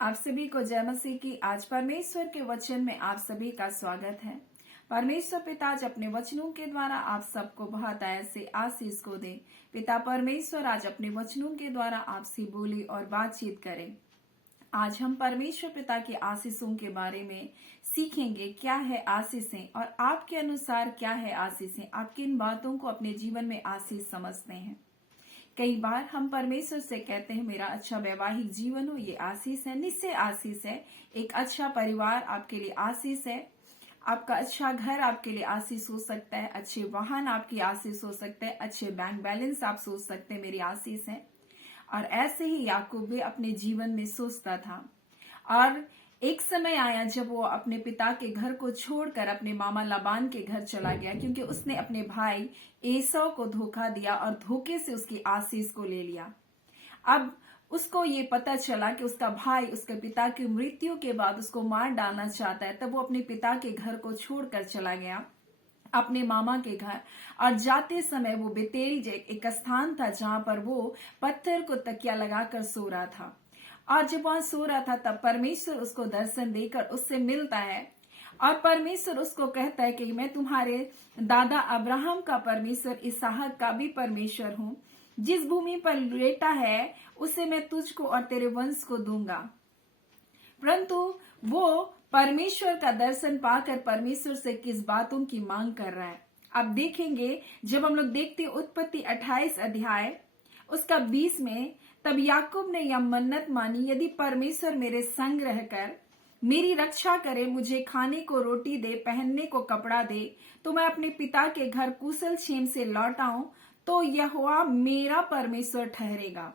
आप सभी को जय मसीह की। आज परमेश्वर के वचन में आप सभी का स्वागत है। परमेश्वर पिता आज अपने वचनों के द्वारा आप सबको बहुत ऐसे आशीष को दे। पिता परमेश्वर आज अपने वचनों के द्वारा आपसे बोले और बातचीत करें। आज हम परमेश्वर पिता के आशीषों के बारे में सीखेंगे। क्या है आशीषें और आपके अनुसार क्या है आशीषें? आप किन बातों को अपने जीवन में आशीष समझते हैं? कई बार हम परमेश्वर से कहते हैं मेरा अच्छा वैवाहिक जीवन हो, ये आशीष है, निश्चय आशीष है। एक अच्छा परिवार आपके लिए आशीष है। आपका अच्छा घर आपके लिए आशीष हो सकता है। अच्छे वाहन आपकी आशीष हो सकते हैं। अच्छे बैंक बैलेंस आप सोच सकते हैं मेरी आशीष है। और ऐसे ही याकूब भी अपने जीवन में सोचता था। और एक समय आया जब वो अपने पिता के घर को छोड़कर अपने मामा लाबान के घर चला गया, क्योंकि उसने अपने भाई एसौ को धोखा दिया और धोखे से उसकी आशीष को ले लिया। अब उसको ये पता चला कि उसका भाई उसके पिता की मृत्यु के बाद उसको मार डालना चाहता है। तब वो अपने पिता के घर को छोड़कर चला गया अपने मामा के घर। और जाते समय वो बेतेल एक स्थान था जहां पर वो पत्थर को तकिया लगाकर सो रहा था। और जब वहां सो रहा था तब परमेश्वर उसको दर्शन देकर उससे मिलता है। और परमेश्वर उसको कहता है कि मैं तुम्हारे दादा अब्राहम का परमेश्वर, इसहाक का भी परमेश्वर हूँ। जिस भूमि पर लेटा है उसे मैं तुझको और तेरे वंश को दूंगा। परंतु वो परमेश्वर का दर्शन पाकर परमेश्वर से किस बातों की मांग कर रहा है। अब देखेंगे जब हम लोग देखते उत्पत्ति 28 अध्याय उसका 20 में, तब याकूब ने यह मन्नत मानी, यदि परमेश्वर मेरे संग रहकर मेरी रक्षा करे, मुझे खाने को रोटी दे, पहनने को कपड़ा दे, तो मैं अपने पिता के घर कुशल क्षेम से लौट आऊं, तो यहोवा मेरा परमेश्वर ठहरेगा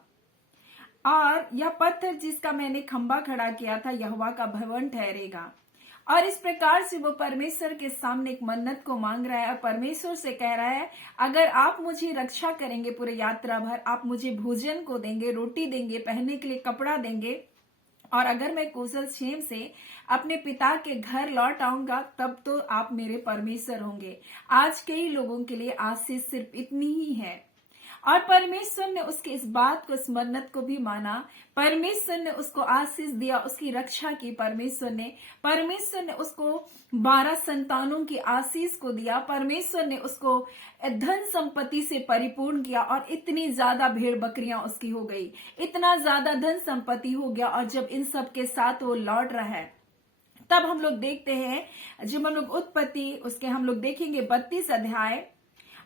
और यह पत्थर जिसका मैंने खंबा खड़ा किया था यहोवा का भवन ठहरेगा। और इस प्रकार से वो परमेश्वर के सामने एक मन्नत को मांग रहा है और परमेश्वर से कह रहा है, अगर आप मुझे रक्षा करेंगे पूरे यात्रा भर, आप मुझे भोजन को देंगे, रोटी देंगे, पहनने के लिए कपड़ा देंगे, और अगर मैं कुशल क्षेम से अपने पिता के घर लौट आऊंगा, तब तो आप मेरे परमेश्वर होंगे। आज कई लोगों के लिए आशीष सिर्फ इतनी ही है। और परमेश्वर ने उसके इस बात को, इस मन्नत को भी माना। परमेश्वर ने उसको आशीष दिया, उसकी रक्षा की। परमेश्वर ने उसको 12 संतानों की आशीष को दिया। परमेश्वर ने उसको धन संपत्ति से परिपूर्ण किया और इतनी ज्यादा भेड़ बकरियां उसकी हो गई, इतना ज्यादा धन संपत्ति हो गया। और जब इन सब के साथ वो लौट रहा है तब हम लोग देखते हैं, जब हम लोग उत्पत्ति उसके हम लोग देखेंगे 32 अध्याय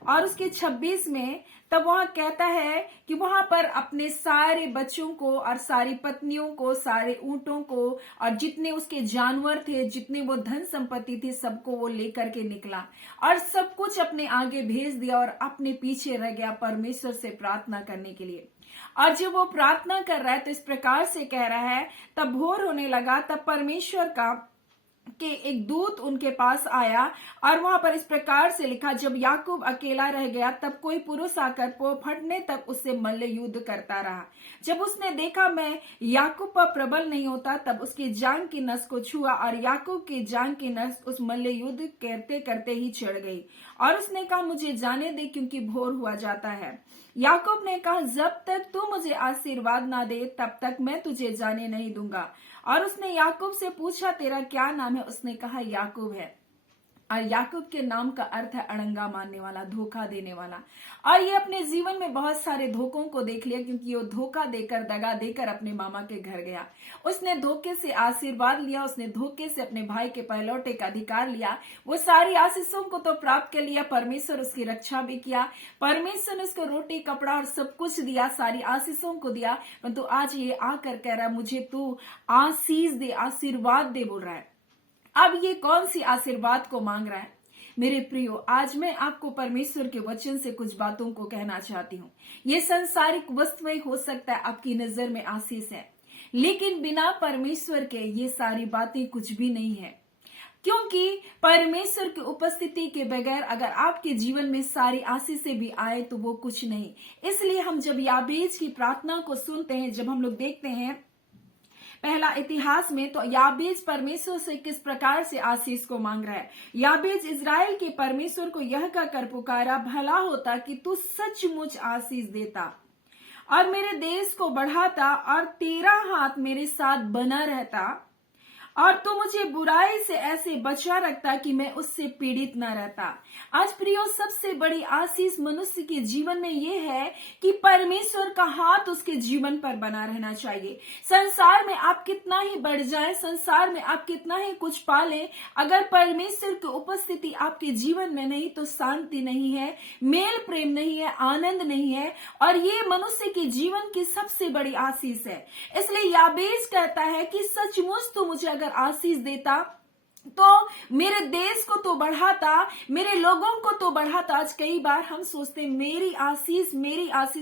और उसके 26 में, तब वहां कहता है कि वहां पर अपने सारे बच्चों को और सारी पत्नियों को, सारे ऊंटों को और जितने उसके जानवर थे, जितने वो धन संपत्ति थी, सबको वो लेकर के निकला और सब कुछ अपने आगे भेज दिया और अपने पीछे रह गया परमेश्वर से प्रार्थना करने के लिए। और जब वो प्रार्थना कर रहा है तो इस प्रकार से कह रहा है, तब भोर होने लगा, तब परमेश्वर का के एक दूत उनके पास आया और वहां पर इस प्रकार से लिखा, जब याकूब अकेला रह गया तब कोई पुरुष आकर पो फटने तक उससे मल्ल युद्ध करता रहा। जब उसने देखा मैं याकूब पर प्रबल नहीं होता, तब उसकी जांग की नस को छुआ और याकूब की जांग की नस उस मल्ल युद्ध करते करते ही चढ़ गई। और उसने कहा, मुझे जाने दे क्योंकि भोर हुआ जाता है। याकूब ने कहा, जब तक तू मुझे आशीर्वाद ना दे तब तक मैं तुझे जाने नहीं दूंगा। और उसने याकूब से पूछा, तेरा क्या नाम है? उसने कहा, याकूब है। और याकूब के नाम का अर्थ है अड़ंगा मारने वाला, धोखा देने वाला। और ये अपने जीवन में बहुत सारे धोखों को देख लिया, क्योंकि वो धोखा देकर, दगा देकर अपने मामा के घर गया। उसने धोखे से आशीर्वाद लिया, उसने धोखे से अपने भाई के पहलौठे का अधिकार लिया। वो सारी आशीषों को तो प्राप्त कर लिया, परमेश्वर उसकी रक्षा भी किया, परमेश्वर ने उसको रोटी कपड़ा और सब कुछ दिया, सारी आशीषों को दिया। परंतु आज ये आकर कह रहा है, मुझे तू आशीष दे, आशीर्वाद दे बोल रहा है। अब ये कौन सी आशीर्वाद को मांग रहा है? मेरे प्रियो, आज मैं आपको परमेश्वर के वचन से कुछ बातों को कहना चाहती हूँ। ये संसारिक वस्तुएं हो सकता है आपकी नजर में आशीष है, लेकिन बिना परमेश्वर के ये सारी बातें कुछ भी नहीं है। क्योंकि परमेश्वर की उपस्थिति के बगैर अगर आपके जीवन में सारी आशीषें भी आए तो वो कुछ नहीं। इसलिए हम जब याबेज की प्रार्थना को सुनते हैं, जब हम लोग देखते हैं पहला इतिहास में, तो याबेज परमेश्वर से किस प्रकार से आशीष को मांग रहा है। याबेज इज़राइल के परमेश्वर को यह कहकर पुकारा, भला होता कि तू सचमुच आशीष देता और मेरे देश को बढ़ाता और तेरा हाथ मेरे साथ बना रहता और तू मुझे बुराई से ऐसे बचा रखता कि मैं उससे पीड़ित न रहता। आज प्रियो, सबसे बड़ी आशीष मनुष्य के जीवन में ये है कि परमेश्वर का हाथ उसके जीवन पर बना रहना चाहिए। संसार में आप कितना ही बढ़ जाए, संसार में आप कितना ही कुछ पालें, अगर परमेश्वर की उपस्थिति आपके जीवन में नहीं तो शांति नहीं है, मेल प्रेम नहीं है, आनंद नहीं है, और ये मनुष्य के जीवन की सबसे बड़ी आशीष है। इसलिए याबेश कहता है कि सचमुच तू मुझे अगर आशीष देता तो मेरे देश को तो बढ़ाता, मेरे लोगों को तो बढ़ाता। आज कई बार हम सोचते हैं मेरी आशीष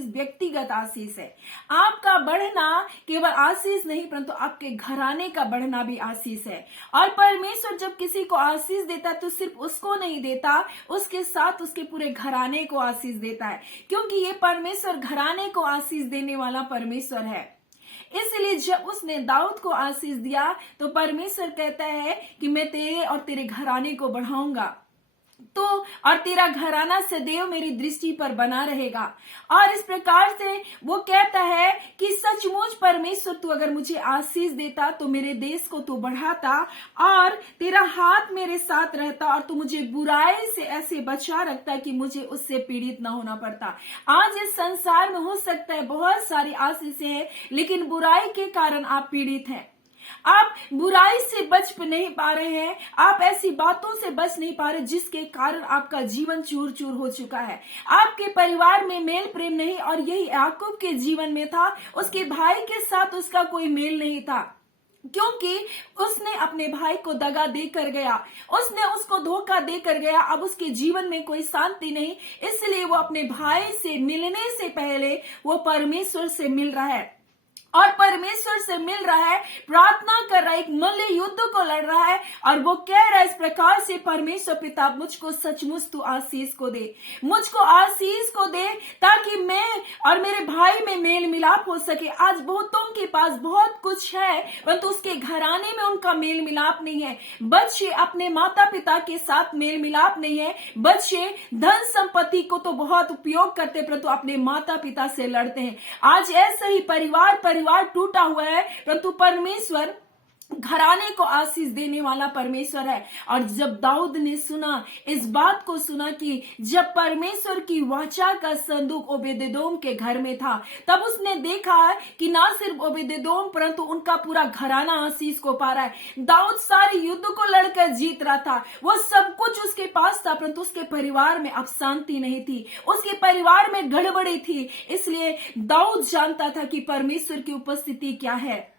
व्यक्तिगत आशीष है। आपका बढ़ना केवल आशीष नहीं परंतु आपके घराने का बढ़ना भी आशीष है। और परमेश्वर जब किसी को आशीष देता है तो सिर्फ उसको नहीं देता, उसके साथ उसके पूरे घराने को आशीष देता है, क्योंकि ये परमेश्वर घराने को आशीष देने वाला परमेश्वर है। इसलिए जब उसने दाऊद को आशीष दिया तो परमेश्वर कहता है कि मैं तेरे और तेरे घराने को बढ़ाऊंगा, तो और तेरा घराना सदैव मेरी दृष्टि पर बना रहेगा। और इस प्रकार से वो कहता है कि सचमुच परमेश्वर तू अगर मुझे आशीष देता तो मेरे देश को तू बढ़ाता और तेरा हाथ मेरे साथ रहता और तू मुझे बुराई से ऐसे बचा रखता कि मुझे उससे पीड़ित ना होना पड़ता। आज इस संसार में हो सकता है बहुत सारी आशीषें हैं, लेकिन बुराई के कारण आप पीड़ित हैं। आप बुराई से बच नहीं पा रहे हैं, आप ऐसी बातों से बच नहीं पा रहे जिसके कारण आपका जीवन चूर चूर हो चुका है। आपके परिवार में मेल प्रेम नहीं, और यही याकूब के जीवन में था। उसके भाई के साथ उसका कोई मेल नहीं था, क्योंकि उसने अपने भाई को दगा देकर गया, उसने उसको धोखा देकर गया। अब उसके जीवन में कोई शांति नहीं, इसलिए वो अपने भाई से मिलने से पहले वो परमेश्वर से मिल रहा है और परमेश्वर से मिल रहा है, प्रार्थना कर रहा है, एक मल्ल युद्ध को लड़ रहा है। और वो कह रहा है इस प्रकार से, परमेश्वर पिता मुझको सचमुच तू आशीष को दे, मुझको आशीष को दे, ताकि मैं और मेरे भाई में मेल मिलाप हो सके। आज बहुतों के पास बहुत कुछ है परंतु उसके घराने में उनका मेल मिलाप नहीं है। बच्चे अपने माता पिता के साथ मेल मिलाप नहीं है। बच्चे धन संपत्ति को तो बहुत उपयोग करते परंतु अपने माता पिता से लड़ते हैं। आज ऐसा ही परिवार टूटा हुआ है, परंतु परमेश्वर घराने को आशीष देने वाला परमेश्वर है। और जब दाऊद ने सुना, इस बात को सुना कि जब परमेश्वर की वाचा का संदूक ओबेदेदोम के घर में था, तब उसने देखा कि ना सिर्फ ओबेदेदोम परंतु उनका पूरा घराना आशीष को पा रहा है। दाऊद सारे युद्ध को लड़कर जीत रहा था, वो सब कुछ उसके पास था, परंतु उसके परिवार में अब शांति नहीं थी, उसके परिवार में गड़बड़ी थी। इसलिए दाऊद जानता था कि परमेश्वर की उपस्थिति क्या है।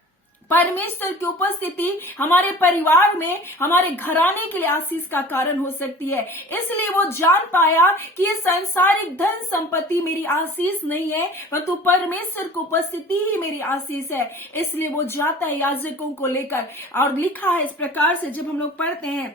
परमेश्वर की उपस्थिति हमारे परिवार में, हमारे घराने के लिए आशीष का कारण हो सकती है। इसलिए वो जान पाया कि ये सांसारिक धन संपत्ति मेरी आशीष नहीं है, परंतु परमेश्वर की उपस्थिति ही मेरी आशीष है। इसलिए वो जाता है याजकों को लेकर, और लिखा है इस प्रकार से, जब हम लोग पढ़ते हैं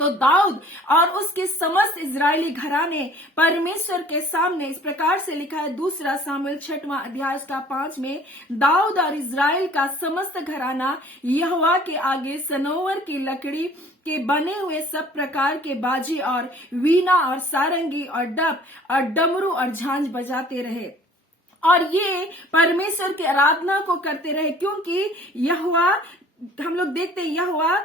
तो दाऊद और उसके समस्त इजरायली घराने परमेश्वर के सामने, इस प्रकार से लिखा है 2 शामुएल 6वां अध्याय का 5 में, दाऊद और इजराइल का समस्त घराना यहोवा के आगे सनोवर की लकड़ी के बने हुए सब प्रकार के बाजे और वीणा और सारंगी और डप और डमरू और झांझ बजाते रहे और ये परमेश्वर की आराधना को करते रहे, क्योंकि यहोवा, हम लोग देखते हैं यहोवा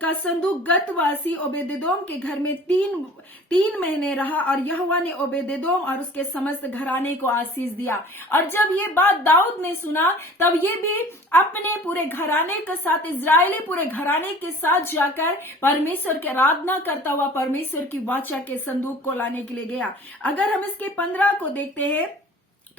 का संदूक गतवासी ओबेदेदोम के घर में तीन महीने रहा और यहोवा ने ओबेदेदोम और उसके समस्त घराने को आशीष दिया। और जब ये बात दाऊद ने सुना, तब ये भी अपने पूरे घराने के साथ, इजरायली पूरे घराने के साथ जाकर परमेश्वर की आराधना करता हुआ परमेश्वर की वाचा के संदूक को लाने के लिए गया। अगर हम इसके 15 को देखते हैं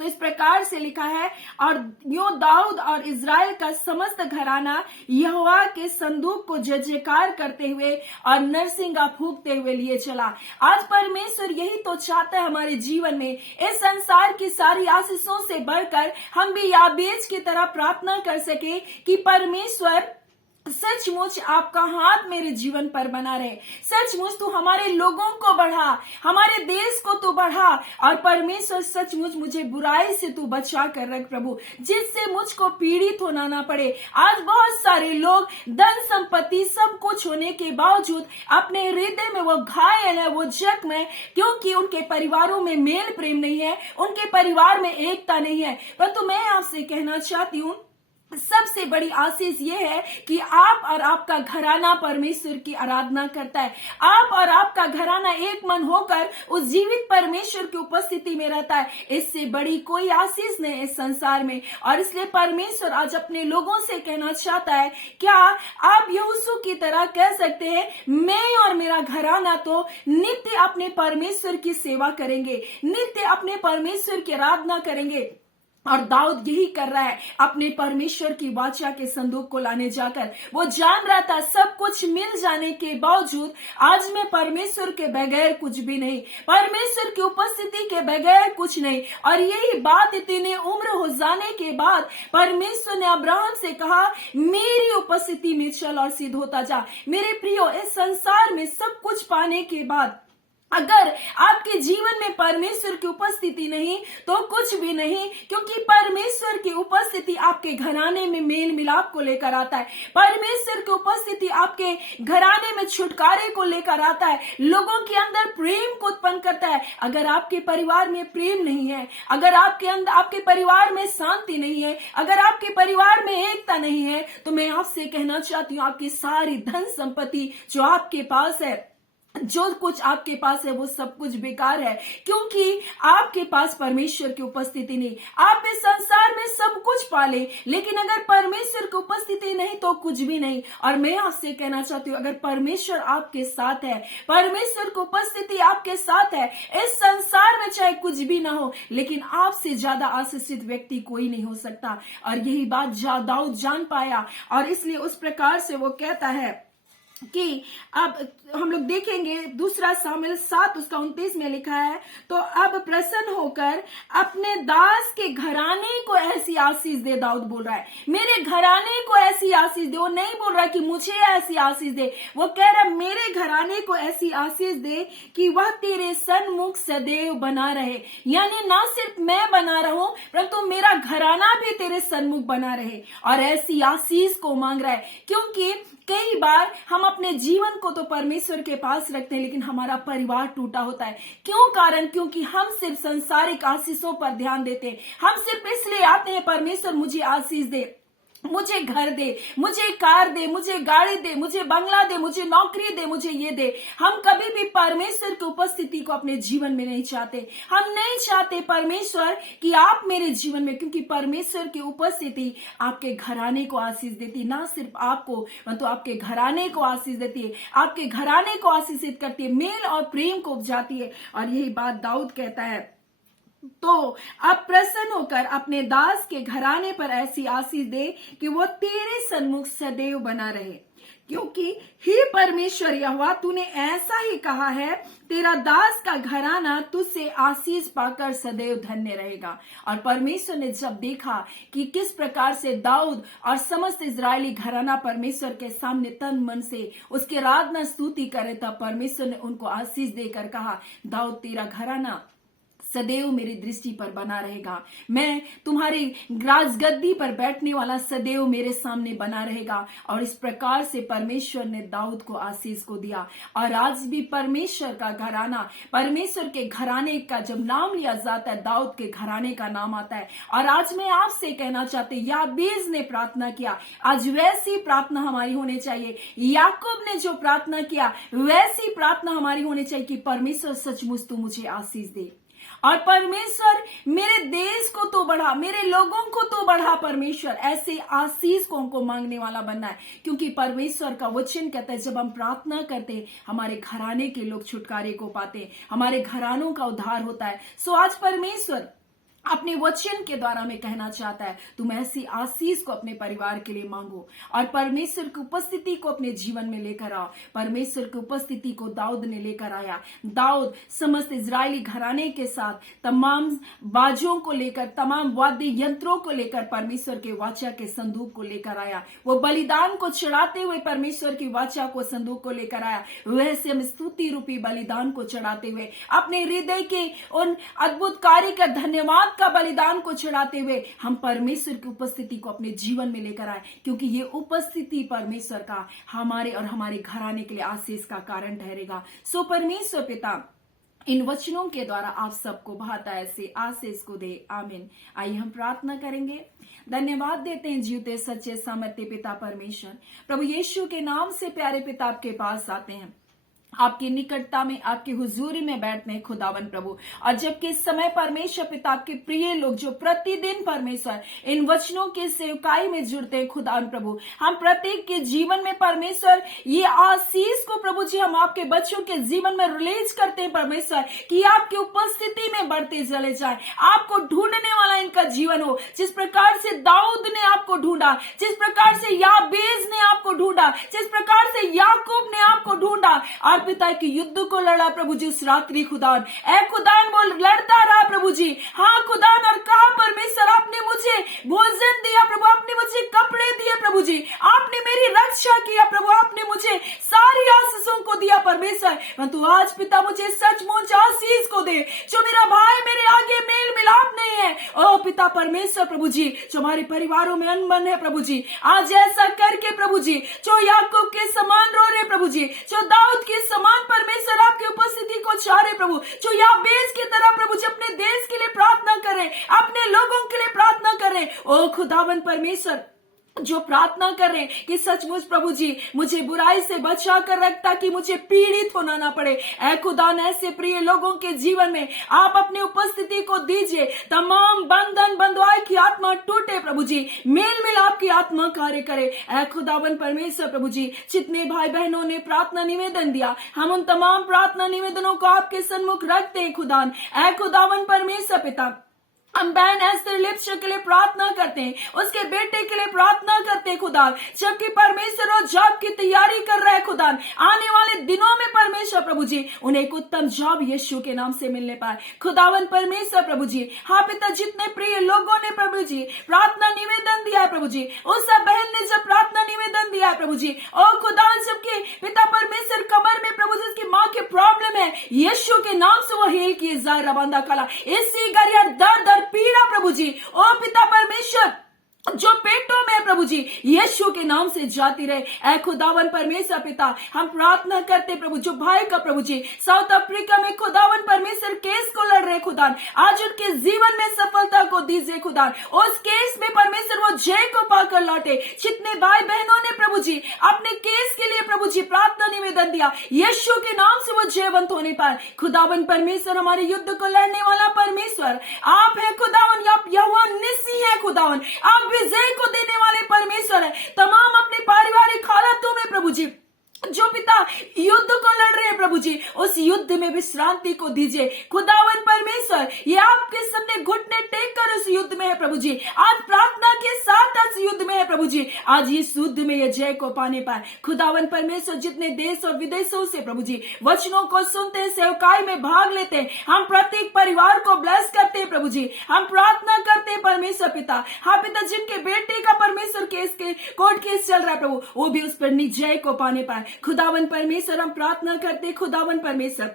तो इस प्रकार से लिखा है, और यूं दाऊद और इजराइल का समस्त घराना यहोवा के संदूक को जय जयकार करते हुए और नरसिंगा फूंकते हुए लिए चला। आज परमेश्वर यही तो चाहता है हमारे जीवन में, इस संसार की सारी आशीषों से बढ़कर हम भी याबेश की तरह प्रार्थना कर सके कि परमेश्वर सचमुच आपका हाथ मेरे जीवन पर बना रहे। सचमुच तू हमारे लोगों को बढ़ा, हमारे देश को तू बढ़ा, और परमेश्वर सचमुच मुझे बुराई से तू बचा कर रख प्रभु, जिससे मुझको पीड़ित होना ना पड़े। आज बहुत सारे लोग धन संपत्ति सब कुछ होने के बावजूद अपने हृदय में वो घायल है, वो जख्म है, क्योंकि उनके परिवारों में मेल प्रेम नहीं है, उनके परिवार में एकता नहीं है। परंतु मैं आपसे कहना चाहती हूँ, सबसे बड़ी आशीष ये है कि आप और आपका घराना परमेश्वर की आराधना करता है। आप और आपका घराना एक मन होकर उस जीवित परमेश्वर की उपस्थिति में रहता है। इससे बड़ी कोई आशीष नहीं इस संसार में। और इसलिए परमेश्वर आज अपने लोगों से कहना चाहता है, क्या आप यहोशू की तरह कह सकते हैं, मैं और मेरा घराना तो नित्य अपने परमेश्वर की सेवा करेंगे, नित्य अपने परमेश्वर की आराधना करेंगे। और दाऊद यही कर रहा है, अपने परमेश्वर की वाचा के संदूक को लाने जाकर। वो जान रहा था सब कुछ मिल जाने के बावजूद आज मैं परमेश्वर के बगैर कुछ भी नहीं, परमेश्वर की उपस्थिति के बगैर कुछ नहीं। और यही बात इतनी उम्र हो जाने के बाद परमेश्वर ने अब्राहम से कहा, मेरी उपस्थिति में चल और सिद्ध होता जा। मेरे प्रियो, इस संसार में सब कुछ पाने के बाद अगर आपके जीवन में परमेश्वर की उपस्थिति नहीं तो कुछ भी नहीं, क्योंकि परमेश्वर की उपस्थिति आपके घराने में मेल मिलाप को लेकर आता है। परमेश्वर की उपस्थिति आपके घराने में छुटकारे को लेकर आता है, लोगों के अंदर प्रेम को उत्पन्न करता है। अगर आपके परिवार में प्रेम नहीं है, अगर आपके परिवार में शांति नहीं है, अगर आपके परिवार में एकता नहीं है, तो मैं आपसे कहना चाहती हूँ, आपकी सारी धन संपत्ति जो आपके पास है, जो कुछ आपके पास है, वो सब कुछ बेकार है, क्योंकि आपके पास परमेश्वर की उपस्थिति नहीं। आप इस संसार में सब कुछ पाले, लेकिन अगर परमेश्वर की उपस्थिति नहीं तो कुछ भी नहीं। और मैं आपसे कहना चाहती हूँ, अगर परमेश्वर आपके साथ है, परमेश्वर की उपस्थिति आपके साथ है, इस संसार में चाहे कुछ भी ना हो, लेकिन आपसे ज्यादा आशीषित व्यक्ति कोई नहीं हो सकता। और यही बात दाऊद जान पाया, और इसलिए उस प्रकार से वो कहता है कि अब हम लोग देखेंगे 2 शामुएल 7 उसका 29 में लिखा है, तो अब प्रसन्न होकर अपने दास के घराने को ऐसी आशीष दे। दाऊद बोल रहा है, मेरे घराने को ऐसी आशीष दे। वो नहीं बोल रहा कि मुझे ऐसी आशीष दे, वो कह रहा मेरे घराने को ऐसी आशीष दे कि वह तेरे सन्मुख सदैव बना रहे। यानी ना सिर्फ मैं बना रहूं, परंतु मेरा घराना भी तेरे सन्मुख बना रहे। और ऐसी आशीष को मांग रहा है, क्योंकि कई बार हम अपने जीवन को तो परमेश्वर के पास रखते हैं, लेकिन हमारा परिवार टूटा होता है। क्यों? कारण क्योंकि हम सिर्फ संसारिक आशीषों पर ध्यान देते हैं। हम सिर्फ इसलिए आते हैं, परमेश्वर मुझे आशीष दे, मुझे घर दे, मुझे कार दे, मुझे गाड़ी दे, मुझे बंगला दे, मुझे नौकरी दे, मुझे ये दे। हम कभी भी परमेश्वर की उपस्थिति को अपने जीवन में नहीं चाहते। हम नहीं चाहते परमेश्वर कि आप मेरे जीवन में, क्योंकि परमेश्वर की उपस्थिति आपके घराने को आशीष देती, ना सिर्फ आपको परंतु आपके घराने को आशीष देती है, आपके घराने को आशीषित करती है, मेल और प्रेम को उपजाती है। और यही बात दाऊद कहता है, तो अब प्रसन्न होकर अपने दास के घराने पर ऐसी आशीष दे कि वो तेरे सन्मुख सदैव बना रहे, क्योंकि हे परमेश्वर यहोवा, तूने ऐसा ही कहा है, तेरा दास का घराना तुझसे आशीष पाकर सदैव धन्य रहेगा। और परमेश्वर ने जब देखा कि किस प्रकार से दाऊद और समस्त इजरायली घराना परमेश्वर के सामने तन मन से उसके आराधना स्तुति करे, तब परमेश्वर ने उनको आशीष देकर कहा, दाऊद तेरा घराना सदैव मेरी दृष्टि पर बना रहेगा, मैं तुम्हारी राजगद्दी पर बैठने वाला सदैव मेरे सामने बना रहेगा। और इस प्रकार से परमेश्वर ने दाऊद को आशीष को दिया। और आज भी परमेश्वर का घराना, परमेश्वर के घराने का जब नाम लिया जाता है, दाऊद के घराने का नाम आता है। और आज मैं आपसे कहना चाहती हूँ, याबेज ने प्रार्थना किया, आज वैसी प्रार्थना हमारी होनी चाहिए। याकूब ने जो प्रार्थना किया, वैसी प्रार्थना हमारी होनी चाहिए कि परमेश्वर सचमुच तू मुझे आशीष दे, और परमेश्वर मेरे देश को तो बढ़ा, मेरे लोगों को तो बढ़ा। परमेश्वर ऐसे आशीष को हमको मांगने वाला बनना है, क्योंकि परमेश्वर का वचन कहता है, जब हम प्रार्थना करते हैं, हमारे घराने के लोग छुटकारे को पाते हैं, हमारे घरानों का उद्धार होता है। सो आज परमेश्वर अपने वचन के द्वारा में कहना चाहता है, तुम ऐसी आशीष को अपने परिवार के लिए मांगो और परमेश्वर की उपस्थिति को अपने जीवन में लेकर आओ। परमेश्वर की उपस्थिति को दाऊद ने लेकर आया। दाऊद समस्त इजरायली घराने के साथ तमाम बाजों को लेकर, तमाम वाद्य यंत्रों को लेकर परमेश्वर के वाचा के संदूक को लेकर आया। वो बलिदान को चढ़ाते हुए परमेश्वर की वाचा को संदूक को लेकर आया। वैसे हम स्तुति रूपी बलिदान को चढ़ाते हुए अपने हृदय के उन अद्भुत कार्य का धन्यवाद का बलिदान को चढ़ाते हुए हम परमेश्वर की उपस्थिति को अपने जीवन में लेकर आए, क्योंकि ये उपस्थिति परमेश्वर का हमारे और हमारे घराने के लिए आशीष का कारण ठहरेगा। सो परमेश्वर पिता इन वचनों के द्वारा आप सबको बहुत ऐसे आशीष को दे। आमीन। आइए हम प्रार्थना करेंगे। धन्यवाद देते हैं जीवते सच्चे सामर्थ्य पिता परमेश्वर। प्रभु यीशु के नाम से प्यारे पिता आपके पास आते हैं, आपकी निकटता में, आपकी हुजूरी में बैठते हैं खुदावन प्रभु। और जबकि इस समय परमेश्वर पिता आपके प्रिय लोग जो प्रतिदिन परमेश्वर इन वचनों के सेवकाई में जुड़ते हैं खुदावन प्रभु, हम प्रत्येक के जीवन में परमेश्वर ये आशीष को प्रभु जी हम आपके बच्चों के जीवन में रिलीज करते हैं परमेश्वर, कि आपकी उपस्थिति में बढ़ते चले जाए, आपको ढूंढने वाला इनका जीवन हो। जिस प्रकार से दाऊद ने आपको ढूंढा, जिस प्रकार से याबेज ने आपको ढूंढा, जिस प्रकार से याकूब ने आपको ढूंढा और पिता के युद्ध को लड़ा प्रभु जी उस रात्रि खुदान, ए खुदान वो लड़ता रहा प्रभु जी। हाँ खुदान, और कहा परमेश्वर आपने मुझे भोजन दिया प्रभु, आपने मुझे कपड़े दिए प्रभु जी, आपने मेरी रक्षा किया प्रभु, आपने मुझे सारी आशीषों को दिया परमेश्वर। परंतु आज पिता मुझे सचमुच आशीष को दे, जो मेरा भाई मेरे आगे मेल मिलाप नहीं है। ओ पिता परमेश्वर प्रभु जी, जो हमारे परिवारों में अनबन है प्रभु जी, आज ऐसा करके प्रभु जी, जो याकूब के समान रो रहे प्रभु जी, जो दाऊद के समान परमेश्वर आपकी उपस्थिति को चाह रहे प्रभु, जो याबेज की तरह प्रभु जी अपने देश के लिए प्रार्थना करें, अपने लोगों के लिए प्रार्थना करें। ओ खुदावन परमेश्वर, जो प्रार्थना कर रहे हैं कि सचमुच प्रभु जी मुझे बुराई से बचा कर रख, ताकि मुझे पीड़ित होना ना पड़े। ऐ खुदान, ऐसे प्रिय लोगों के जीवन में आप अपनी उपस्थिति को दीजिए, तमाम बंधन बंधुआई की आत्मा टूटे प्रभु जी, मेल मिलाप की आत्मा कार्य करे। ऐ खुदावन परमेश्वर प्रभु जी, जितने भाई बहनों ने प्रार्थना निवेदन दिया, हम उन तमाम प्रार्थना निवेदनों को आपके सन्मुख रखते हैं खुदान। ऐ खुदावन परमेश्वर पिता, हम बहन एस्तर लिप्स के लिए प्रार्थना करते हैं, उसके बेटे के लिए प्रार्थना करते हैं खुदा, जबकि परमेश्वर और जॉब की तैयारी कर रहा है खुदा, आने वाले दिनों में परमेश्वर प्रभु जी उन्हें एक उत्तम जॉब यीशु के नाम से मिलने पाए खुदावन परमेश्वर प्रभु जी। हाँ पिता, जितने प्रिय लोगों ने प्रभु जी प्रार्थना निवेदन दिया है प्रभु जी, उस बहन ने जब प्रार्थना निवेदन दिया है प्रभु जी, और खुदा जबकि पिता परमेश्वर कमर में प्रभु जी उसकी माँ के प्रॉब्लम है, यीशु के नाम से वो हील किए जाए रबांदा कला, इसी गरिया दर्द पीड़ा प्रभु जी, ओ पिता परमेश्वर जो पेटों में प्रभु जी यीशु के नाम से जाती रहे। ऐ खुदावन परमेश्वर पिता, हम प्रार्थना करते प्रभु, जो भाई का प्रभु जी साउथ अफ्रीका में खुदावन परमेश्वर केस को लड़ रहे खुदा, आज उनके जीवन में सफलता को दीजिए खुदा, उस केस में परमेश्वर वो जय को पाकर लौटे। जितने भाई बहनों ने प्रभु जी अपने केस के लिए प्रभु जी प्रार्थना निवेदन दिया, यीशु के नाम से वो जयवंत होने पाए खुदावन परमेश्वर। हमारे युद्ध को लड़ने वाला परमेश्वर आप है खुदावन, आप यहोवा निसी है खुदावन, आप विजय को देने वाले परमेश्वर है। तमाम अपने पारिवारिक हालातों में प्रभु जी जो पिता युद्ध को लड़ रहे हैं प्रभु जी, उस युद्ध में विश्रांति को दीजिए खुदावन परमेश्वर। ये आपके सामने घुटने टेक कर उस युद्ध में है प्रभु जी, आज प्रार्थना के साथ इस युद्ध में है प्रभु जी, आज इस युद्ध में ये जय को पाने पाए खुदावन परमेश्वर। जितने देश और विदेशों से प्रभु जी वचनों को सुनते हैं, सेवकाई में भाग लेते हैं, हम प्रत्येक परिवार को ब्लेस करते हैं प्रभु जी, हम प्रार्थना करते हैं परमेश्वर पिता। हाँ पिता, जिनके बेटे का परमेश्वर केस के कोर्ट केस चल रहा है प्रभु, वो भी उस पर निजय को पाने पाए खुदावन परमेश्वर। हम प्रार्थना करते खुदावन परमेश्वर,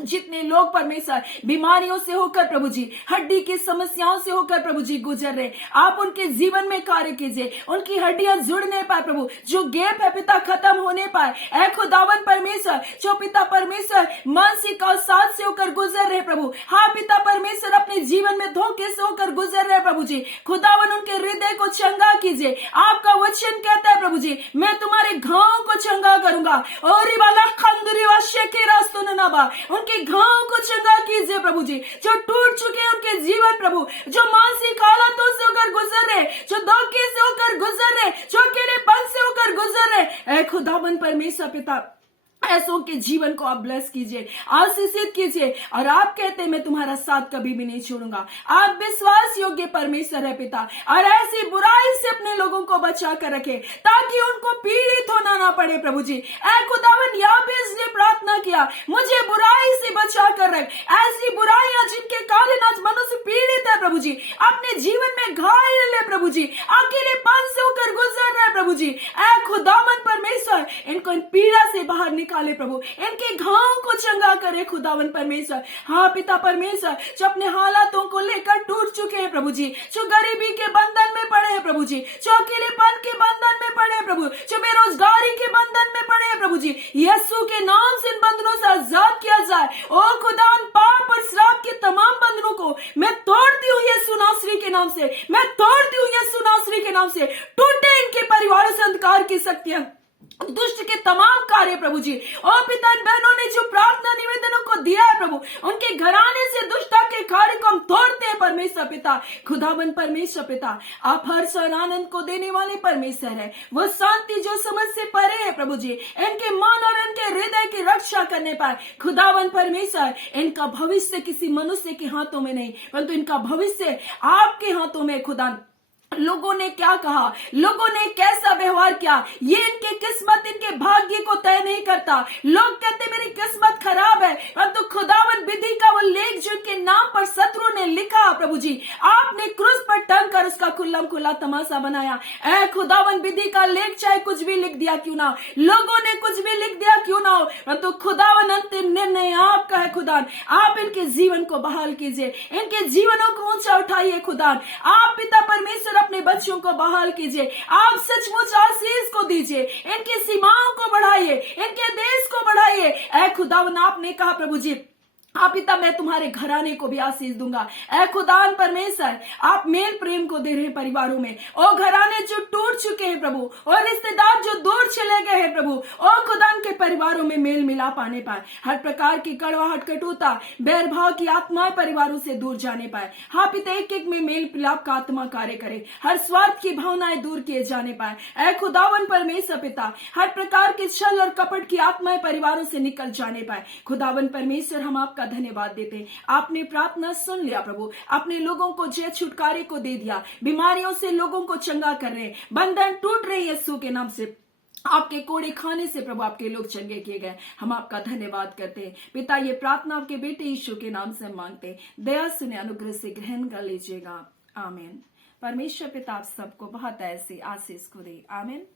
जितने लोग परमेश्वर बीमारियों से होकर प्रभु जी, हड्डी की समस्याओं से होकर प्रभु जी गुजर रहे, आप उनके जीवन में कार्य कीजिए, उनकी हड्डियां जुड़ने पाए प्रभु, जो गैप है पिता खत्म होने पाए। ऐ खुदावन परमेश्वर, जो पिता परमेश्वर मानसिक अवसाद से होकर गुजर रहे प्रभु, हाँ पिता परमेश्वर अपने जीवन में धोखे से होकर गुजर रहे प्रभु जी, खुदावन उनके हृदय को चंगा कीजिए। आपका वचन कहता है प्रभु जी, मैं तुम्हारे घावों को चंगा करूंगा, और वाला खंदरी वा शेकेरा सुननाबा, उनके घाव को चंगा कीजिए प्रभु जी, जो टूट चुके हैं उनके जीवन प्रभु, जो मानसिक हालातों से होकर गुजर रहे, जो धोखे से होकर गुजर रहे, जो अकेलेपन से होकर गुजर रहे, ऐ खुदावन परमेश्वर पिता ऐसों के जीवन को आप ब्लेस कीजिए, आशीषित कीजिए। और आप कहते हैं मैं तुम्हारा साथ कभी भी नहीं छोड़ूंगा। आप विश्वास योग्य परमेश्वर है पिता, और ऐसी बुराई से अपने लोगों को बचा कर रखे ताकि उनको पीड़ित होना ना पड़े। प्रभु जी, ऐ खुदावन याबेस ने प्रार्थना किया, मुझे बुराई से बचा कर रख। ऐसी बुराइयां जिनके कारण आज मनुष्य पीड़ित है प्रभु जी, अपने जीवन में घायल है प्रभु जी, अकेलेपन से होकर गुजर रहा है प्रभु जी, ऐ खुदावन परमेश्वर इनको इन पीड़ा से बाहर निकाले प्रभु, इनके घाव को चंगा करे खुदावन परमेश्वर। हाँ पिता परमेश्वर, जो अपने हालातों को लेकर टूट चुके हैं प्रभु जी, जो गरीबी के बंधन में पड़े हैं प्रभु जी, जो अकेलेपन के बंधन में पड़े हैं प्रभु, जो बेरोजगारी के बंधन में पड़े हैं प्रभु जी, यीशु के नाम से इन बंधनों से आजाद किया जाए। ओ खुदावन, पाप और श्राप के तमाम बंधनों को मैं तोड़ती हूँ यीशु नासरी के नाम से, मैं तोड़ती हूँ यीशु नासरी के नाम से। टूटे इनके परिवारों से अंधकार की शक्तियां, दुष्ट के तमाम कार्य प्रभु जी। और पिता, बहनों ने जो प्रार्थना निवेदनों को दिया है प्रभु, उनके घराने से दुष्टता के कार्य को हम तोड़ते हैं परमेश्वर पिता। खुदावन परमेश्वर पिता, आप हर्ष और आनंद को देने वाले परमेश्वर है, वो शांति जो समझ से परे है प्रभु जी, इनके मन और इनके हृदय की रक्षा करने पाए। खुदावन परमेश्वर, इनका भविष्य किसी मनुष्य के हाथों में नहीं, परंतु इनका भविष्य आपके हाथों में। खुदा, लोगों ने क्या कहा, लोगों ने कैसा व्यवहार किया, ये इनके किस्मत, इनके भाग्य को तय नहीं करता। लोग कहते मेरी किस्मत खराब है, परंतु खुदावन विधि का वो लेख जो इनके नाम पर शत्रु ने लिखा प्रभु जी, आपने क्रूस पर टंग कर उसका खुल्लम खुल्ला तमाशा बनाया। ऐ खुदावन, विधि का लेख चाहे कुछ भी लिख दिया क्यों ना, लोगों ने कुछ भी लिख दिया क्यों ना हो, परंतु खुदावन अंतिम निर्णय आपका है। खुदान, आप इनके जीवन को बहाल कीजिए, इनके जीवनों को ऊंचा उठाइए। खुदान, आप पिता परमेश्वर अपने बच्चों को बहाल कीजिए, आप सचमुच आशीष को दीजिए, इनकी सीमाओं को बढ़ाइए, इनके देश को बढ़ाइए। ऐ खुदावन, आपने कहा प्रभु जी, आप पिता मैं तुम्हारे घराने को भी आशीष दूंगा। ऐ खुदान परमेश्वर, आप मेल प्रेम को दे रहे हैं परिवारों में, और घराने जो टूट चुके हैं प्रभु, और रिश्तेदार जो दूर चले गए हैं प्रभु, और खुदान के परिवारों में मेल मिलाप आने पाए, हर प्रकार की कड़वाहट, कटुता, बैर भाव की आत्माएं परिवारों से दूर जाने पाए। हाँ पिता, एक एक में मेल मिलाप का आत्मा कार्य करे, हर स्वार्थ की भावनाएं दूर किए जाने पाए। ऐ खुदावन परमेश्वर पिता, हर प्रकार के छल और कपट की आत्माएं परिवारों से निकल जाने पाए। खुदावन परमेश्वर, हम आपका धन्यवाद देते हैं, आपने प्रार्थना सुन लिया प्रभु, अपने लोगों को जय छुटकारे को दे दिया, बीमारियों से लोगों को चंगा कर रहे, बंधन टूट रहे यीशु के नाम से, आपके कोड़े खाने से प्रभु आपके लोग चंगे किए गए। हम आपका धन्यवाद करते हैं पिता, ये प्रार्थना आपके बेटे यीशु के नाम से मांगते, दया से अनुग्रह से ग्रहण कर लीजिएगा। आमीन। परमेश्वर पिता आप सबको बहुत ऐसी आशीष को दे। आमीन।